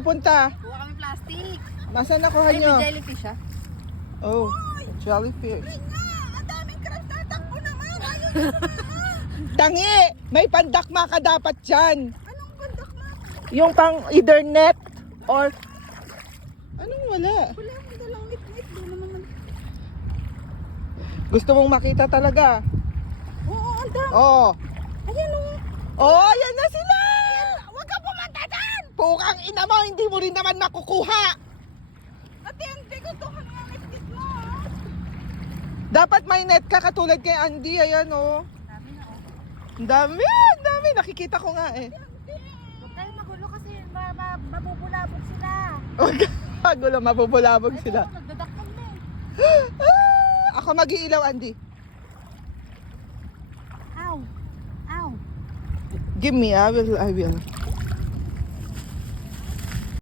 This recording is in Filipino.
Punta. Kuha kami plastic. Nasaan nakuha Ay, nyo? may jellyfish ah. Oh, jellyfish. Ang daming crabs, tatakbo naman. Ayun. Tangi! May pandakma ka dapat dyan. Anong bandak na? Yung pang either net or... Anong wala? Wala akong dalang ngit-ngit. Doon naman. Gusto mong makita talaga? Oo, ang dami. Oo. Ayan o. Oh, yan na sila! Huwag ka pumunta dyan. Pukang ina mo, hindi mo rin naman makukuha. Ate, hindi ko ito kami ang ngit mo. Dapat may net ka katulad kay Andy. Ayan oh. Dami na oh. Ang dami, ang dami. Nakikita ko nga eh. Huwag kayo magulo kasi mabubulabog sila. Huwag ka magulo, mabubulabog sila. Ito, nagdadaktan na eh. Ako mag-iilaw, Andy. Ow. Ow. Give me, I will.